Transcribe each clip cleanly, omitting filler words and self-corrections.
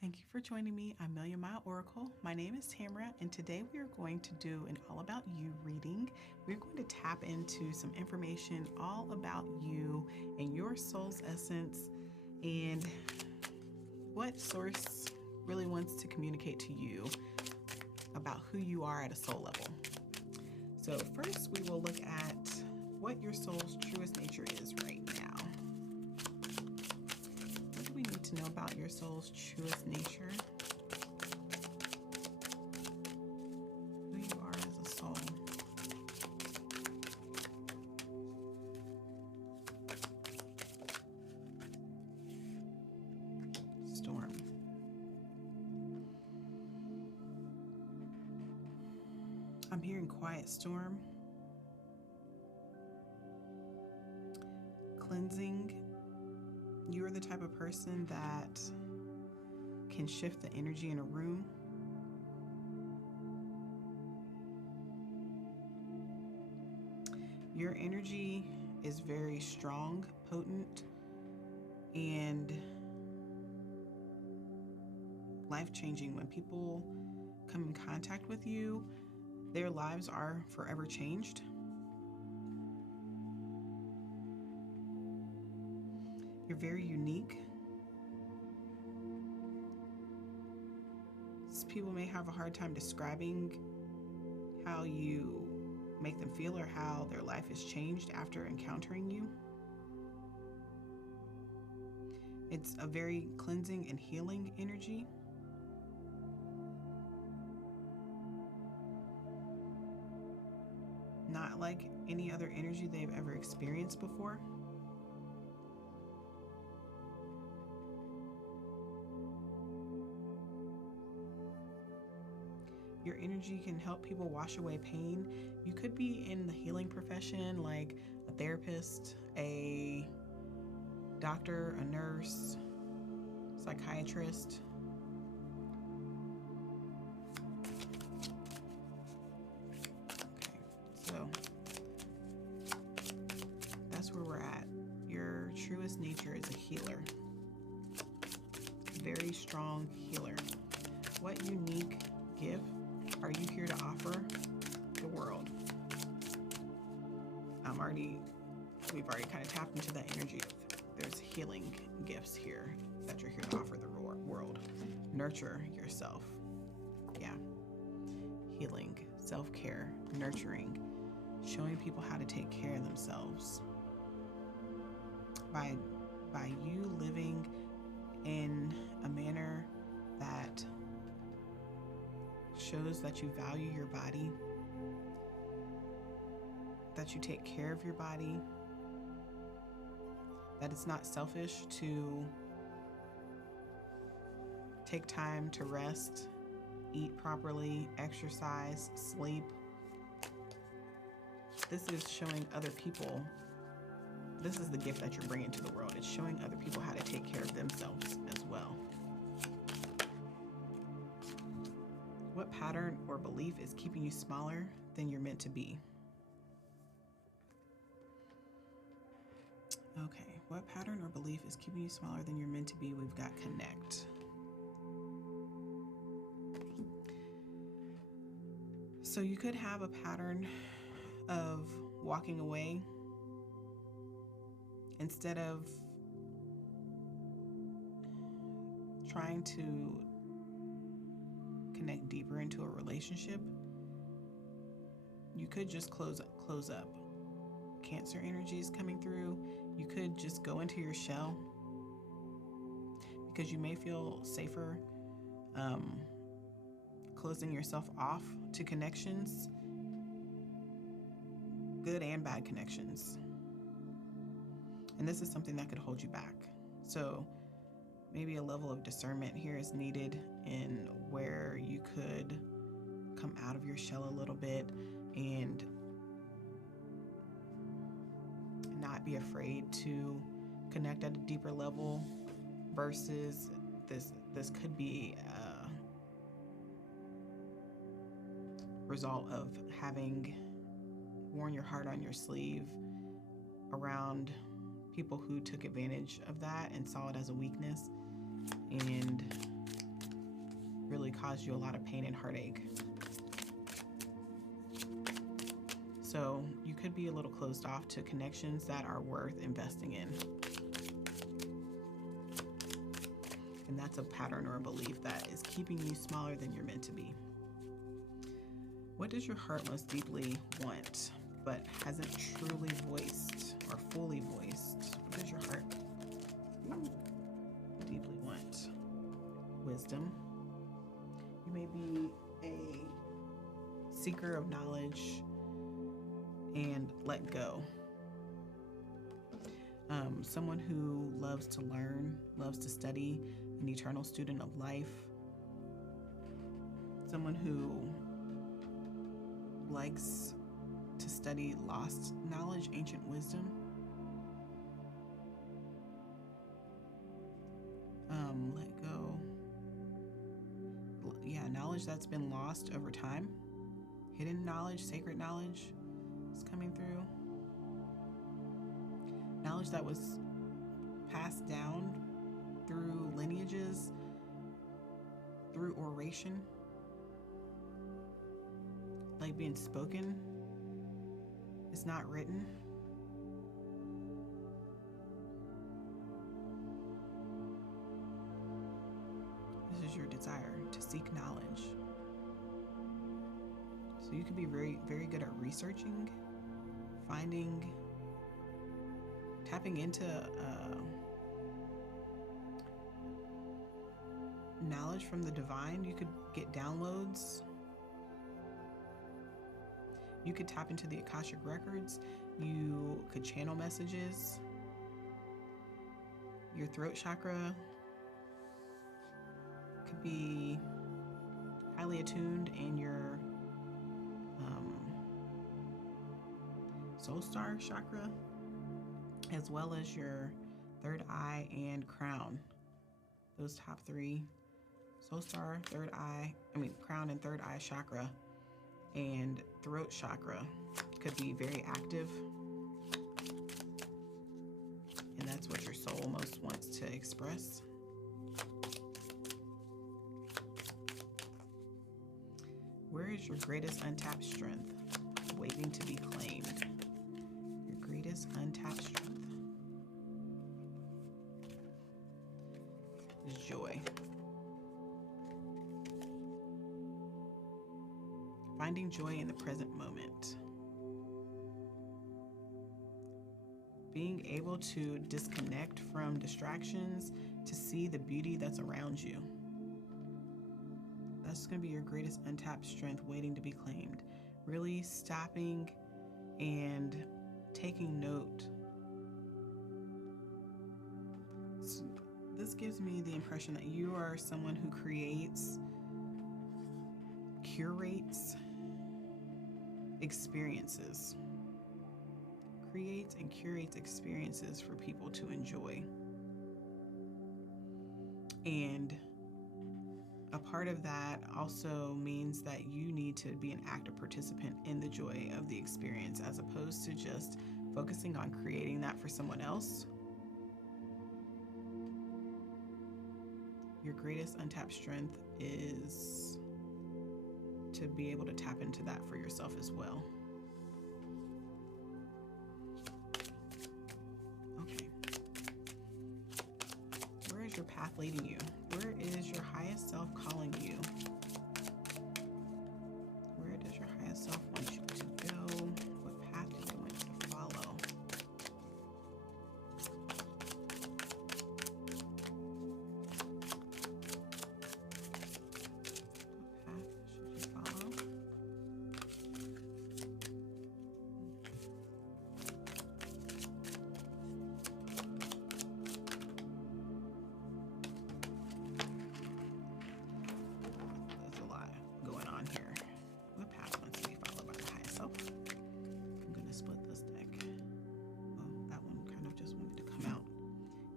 Thank you for joining me on Million Mile Oracle. My name is Tamara, and today we are going to do an all about you reading. We're going to tap into some information all about you and your soul's essence and what source really wants to communicate to you about who you are at a soul level. So first we will look at what your soul's truest nature is right now. What do we need to know about your soul's truest nature? Who you are as a soul. Storm. I'm hearing quiet storm. Cleansing. You're the type of person that can shift the energy in a room. Your energy is very strong, potent, and life-changing. When people come in contact with you, their lives are forever changed. You're very unique. People may have a hard time describing how you make them feel or how their life is changed after encountering you. It's a very cleansing and healing energy. Not like any other energy they've ever experienced before. Your energy can help people wash away pain. You could be in the healing profession, like a therapist, a doctor, a nurse, psychiatrist. Okay, so that's where we're at. Your truest nature is a healer. Very strong healer. What unique gift are you here to offer the world? We've already kind of tapped into that energy of there's healing gifts here that you're here to offer the world. Nurture yourself. Yeah. Healing, self-care, nurturing, showing people how to take care of themselves. By you living in a manner that shows that you value your body, that you take care of your body, that it's not selfish to take time to rest, eat properly, exercise, sleep. This is showing other people, this is the gift that you're bringing to the world. It's showing other people how to take care of themselves as well. What pattern or belief is keeping you smaller than you're meant to be? Okay, what pattern or belief is keeping you smaller than you're meant to be? We've got connect. So you could have a pattern of walking away instead of trying to connect deeper into a relationship. You could just close up. Cancer energy is coming through. You could just go into your shell because you may feel safer closing yourself off to connections, good and bad connections. And this is something that could hold you back. So maybe a level of discernment here is needed in where you could come out of your shell a little bit and not be afraid to connect at a deeper level versus this could be a result of having worn your heart on your sleeve around people who took advantage of that and saw it as a weakness and caused you a lot of pain and heartache. So you could be a little closed off to connections that are worth investing in. And that's a pattern or a belief that is keeping you smaller than you're meant to be. What does your heart most deeply want, but hasn't truly voiced or fully voiced? What does your heart deeply want? Wisdom. You may be a seeker of knowledge and let go. Someone who loves to learn, loves to study, an eternal student of life. Someone who likes to study lost knowledge, ancient wisdom. Let go. Yeah, knowledge that's been lost over time. Hidden knowledge, sacred knowledge is coming through. Knowledge that was passed down through lineages, through oration, like being spoken. It's not written. This is your desire to seek knowledge. So you could be very, very good at researching, finding, tapping into knowledge from the divine. You could get downloads. You could tap into the Akashic records. You could channel messages. Your throat chakra could be highly attuned, and your soul star chakra, as well as your third eye and crown. Those top three, soul star, crown and third eye chakra, and throat chakra could be very active. And that's what your soul most wants to express. Where is your greatest untapped strength waiting to be claimed? Your greatest untapped strength is joy. Finding joy in the present moment. Being able to disconnect from distractions to see the beauty that's around you. That's going to be your greatest untapped strength waiting to be claimed. Really stopping and taking note. So this gives me the impression that you are someone who curates experiences. Creates and curates experiences for people to enjoy. And a part of that also means that you need to be an active participant in the joy of the experience, as opposed to just focusing on creating that for someone else. Your greatest untapped strength is to be able to tap into that for yourself as well. Okay. Where is your path leading you? Where is your highest self calling you? Where does your highest self want you to go? What path do you want you to follow?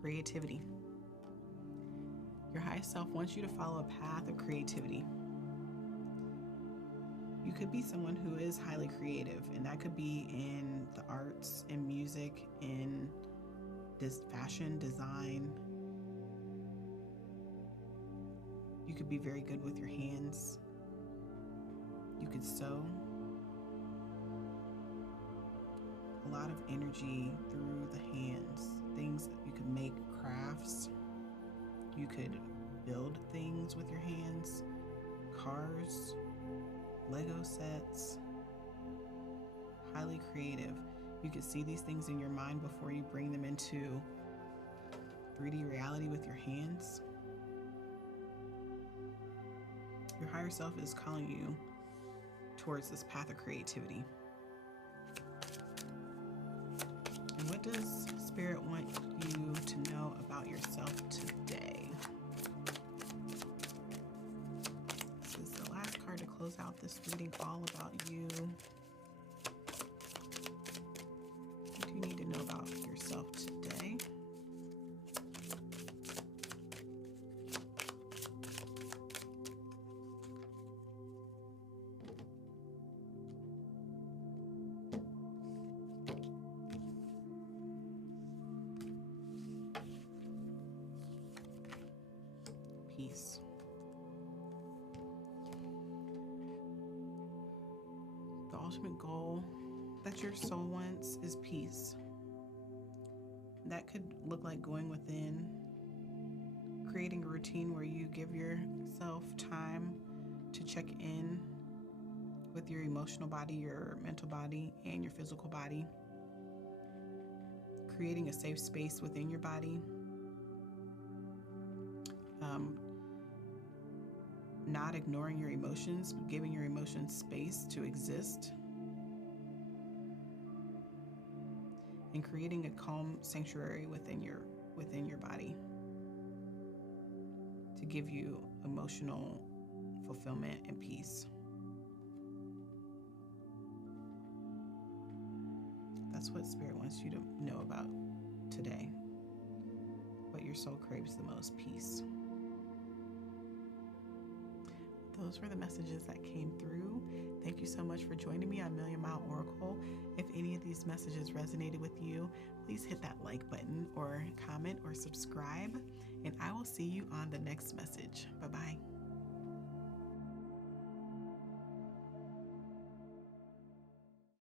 Creativity. Your highest self wants you to follow a path of creativity. You could be someone who is highly creative, and that could be in the arts, in music, in this fashion, design. You could be very good with your hands. You could sew. A lot of energy through the hands. Things that you could make, crafts. You could build things with your hands. Cars, Lego sets. Highly creative. You could see these things in your mind before you bring them into 3D reality with your hands. Your higher self is calling you towards this path of creativity. And what does Spirit want you to know about yourself today? This is the last card to close out this reading, all about you. What do you need to know about yourself today? Peace. The ultimate goal that your soul wants is peace. That could look like going within, creating a routine where you give yourself time to check in with your emotional body, your mental body, and your physical body. Creating a safe space within your body. Not ignoring your emotions, but giving your emotions space to exist. And creating a calm sanctuary within your body to give you emotional fulfillment and peace. That's what Spirit wants you to know about today. What your soul craves the most, peace. Those were the messages that came through. Thank you so much for joining me on Million Mile Oracle. If any of these messages resonated with you, please hit that like button or comment or subscribe, and I will see you on the next message. Bye-bye.